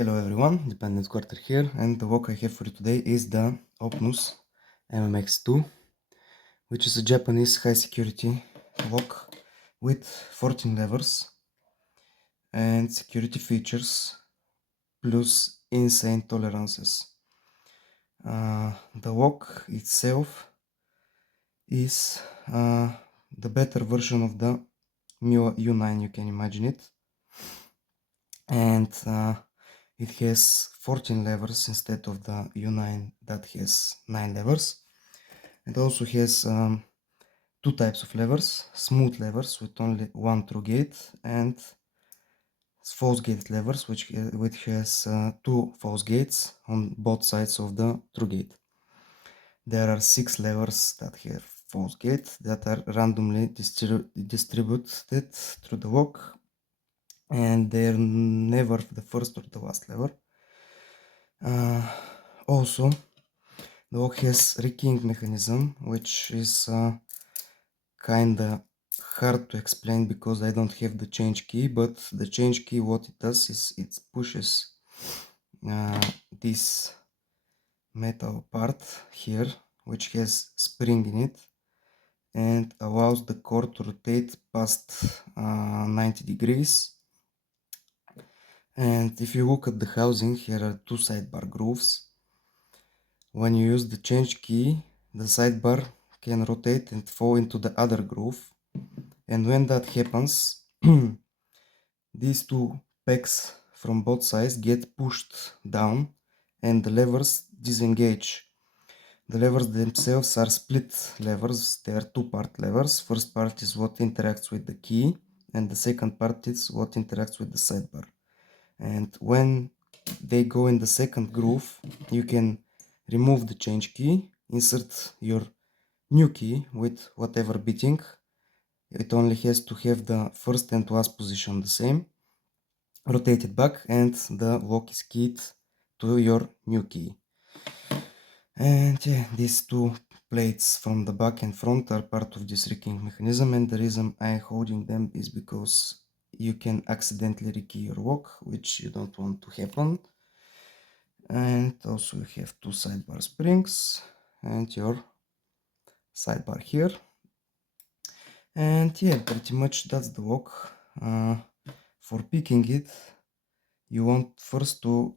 Hello everyone, Dependent Quarter here, and the lock I have for you today is the Opnus MMXII, which is a Japanese high security lock with 14 levers and security features plus insane tolerances. The lock itself is the better version of the Miwa U9, you can imagine it, and it has 14 levers instead of the U9 that has 9 levers. It also has two types of levers: smooth levers with only one through gate, and false gate levers which has two false gates on both sides of the through gate. There are 6 levers that have false gate that are randomly distributed through the lock, and they're never the first or the last lever. Also, the lock has rekeying mechanism, which is kinda hard to explain because I don't have the change key, but the change key, what it does is it pushes this metal part here, which has spring in it, and allows the core to rotate past 90 degrees. And if you look at the housing, here are two sidebar grooves. When you use the change key, the sidebar can rotate and fall into the other groove, and when that happens, these two pegs from both sides get pushed down and the levers disengage. The levers themselves are split levers. They are two-part levers. First part is what interacts with the key, and the second part is what interacts with the sidebar. And when they go in the second groove, you can remove the change key, insert your new key with whatever bitting. It only has to have the first and last position the same, rotate it back, and the lock is keyed to your new key. And yeah, these two plates from the back and front are part of this rekeying mechanism, and the reason I'm holding them is because you can accidentally rekey your lock, which you don't want to happen. And also you have two sidebar springs and your sidebar here. And yeah, pretty much that's the lock. For picking it, you want first to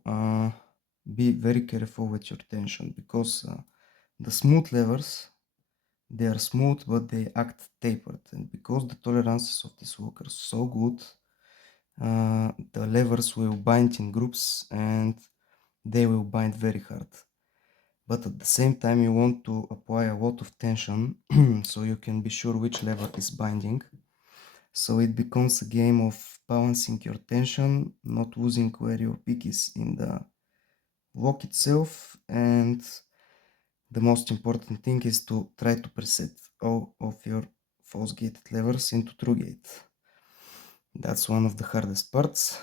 be very careful with your tension, because the smooth levers, they are smooth but they act tapered, and because the tolerances of this lock are so good, the levers will bind in groups and they will bind very hard. But at the same time you want to apply a lot of tension so you can be sure which lever is binding. So it becomes a game of balancing your tension, not losing where your pick is in the lock itself, and the most important thing is to try to preset all of your false gated levers into true gate. That's one of the hardest parts.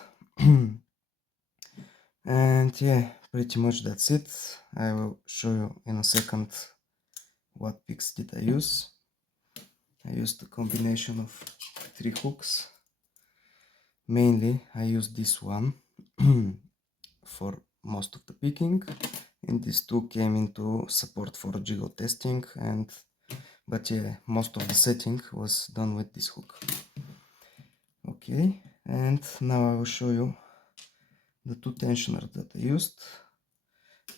And yeah, pretty much that's it. I will show you in a second what picks did I use. I used a combination of 3 hooks. Mainly I used this one for most of the picking, and these two came into support for jiggle testing, but yeah, most of the setting was done with this hook. Okay, and now I will show you the two tensioners that I used.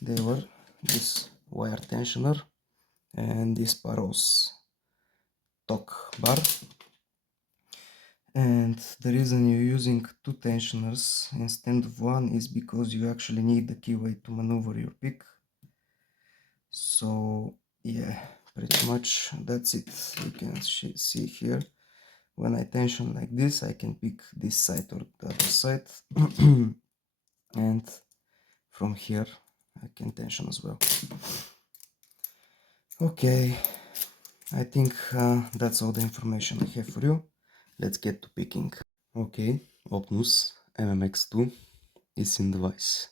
They were this wire tensioner and this Paros torque bar. And the reason you're using two tensioners instead of one is because you actually need the keyway to maneuver your pick. So yeah, pretty much that's it. You can see here, when I tension like this, I can pick this side or the other side. And from here I can tension as well. Okay, I think that's all the information I have for you. Let's get to picking. Okay, Opnus MMXII is in the vise.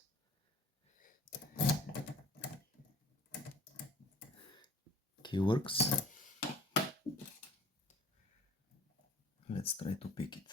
Key works. Let's try to pick it.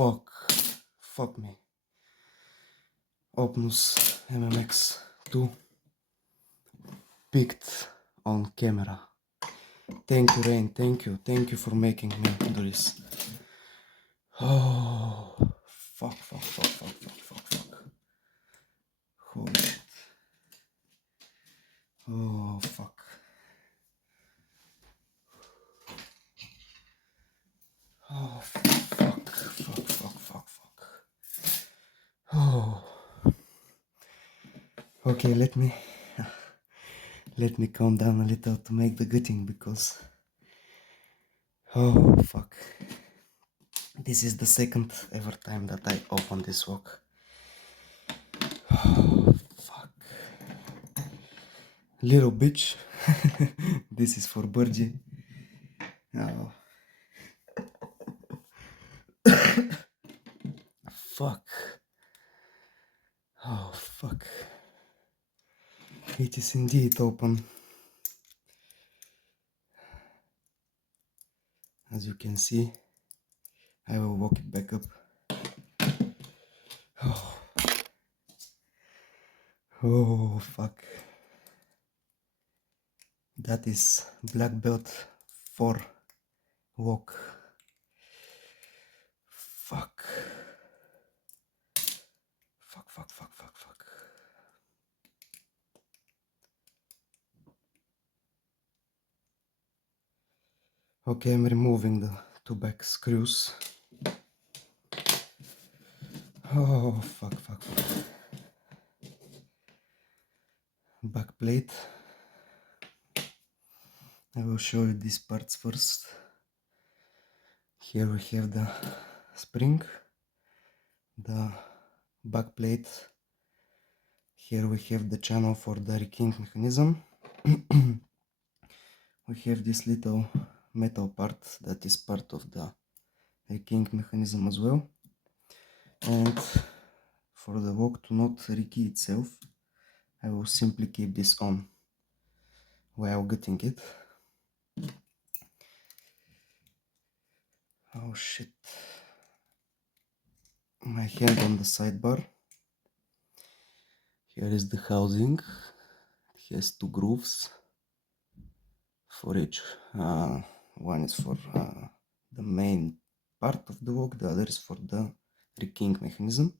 Fuck me. Opnus MMX II picked on camera. Thank you, Rain. Thank you for making me do this. Oh, fuck. Holy shit. Oh, fuck. Oh, fuck. Oh. Okay, let me calm down a little to make the gutting, because oh fuck, this is the second ever time that I open this wok. Oh fuck, little bitch. This is for Burji. Oh fuck. Oh fuck, it is indeed open. As you can see, I will walk it back up. Oh fuck, that is black belt 4 wok. Fuck. Okay, I'm removing the 2 back screws. Oh fuck. Back plate. I will show you these parts first. Here we have the spring, the back plate. Here we have the channel for the rekeying mechanism. We have this little metal part that is part of the rekeying mechanism as well. And for the wok to not rekey itself, I will simply keep this on while gutting it. Oh shit. My hand on the sidebar. Here is the housing. It has 2 grooves for each. One is for the main part of the wok, the other is for the rekeying mechanism.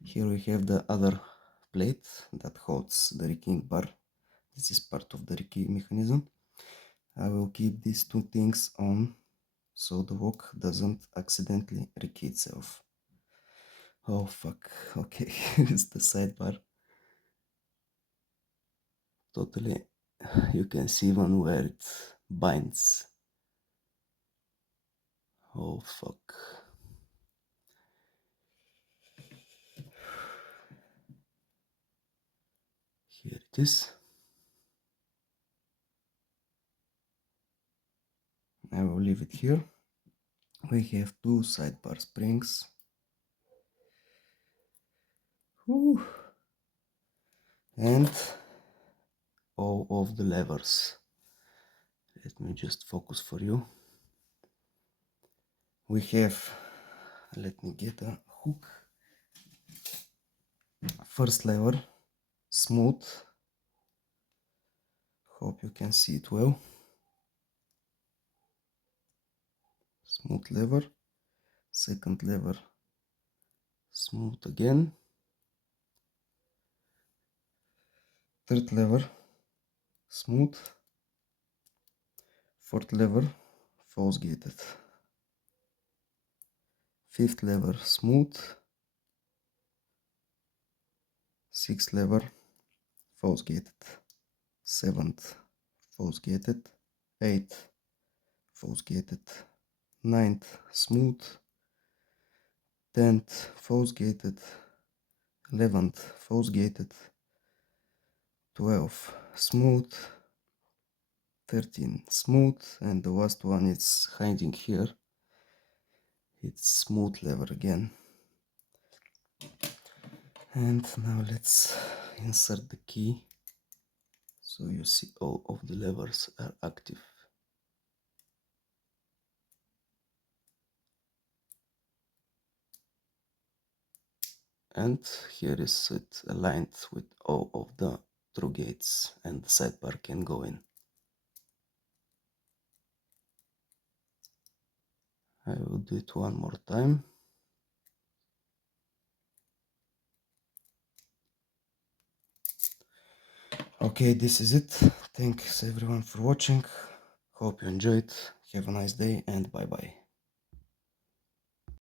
Here we have the other plate that holds the rekeying bar. This is part of the rekeying mechanism. I will keep these 2 things on so the wok doesn't accidentally rekey itself. Oh fuck, okay, here's the sidebar. Totally, you can see even where it binds. Oh fuck. Here it is. I will leave it here. We have 2 sidebar springs. Whew. And all of the levers. Let me just focus for you. We have, let me get a hook. First lever, smooth. Hope you can see it well. Smooth lever. Second lever, smooth again. Third lever, smooth. Fourth lever, false gated. Fifth lever, smooth. Sixth lever, false gated. Seventh, false gated. Eighth, false gated. Ninth, smooth. 10th, false gated. 11th, false gated. 12, smooth. 13, smooth. And the last one is hiding here. It's smooth lever again. And now let's insert the key so you see all of the levers are active. and here is it aligned with all of the through gates, and the sidebar can go in. I will do it one more time. Okay, this is it. Thanks everyone for watching. Hope you enjoyed. Have a nice day and bye bye.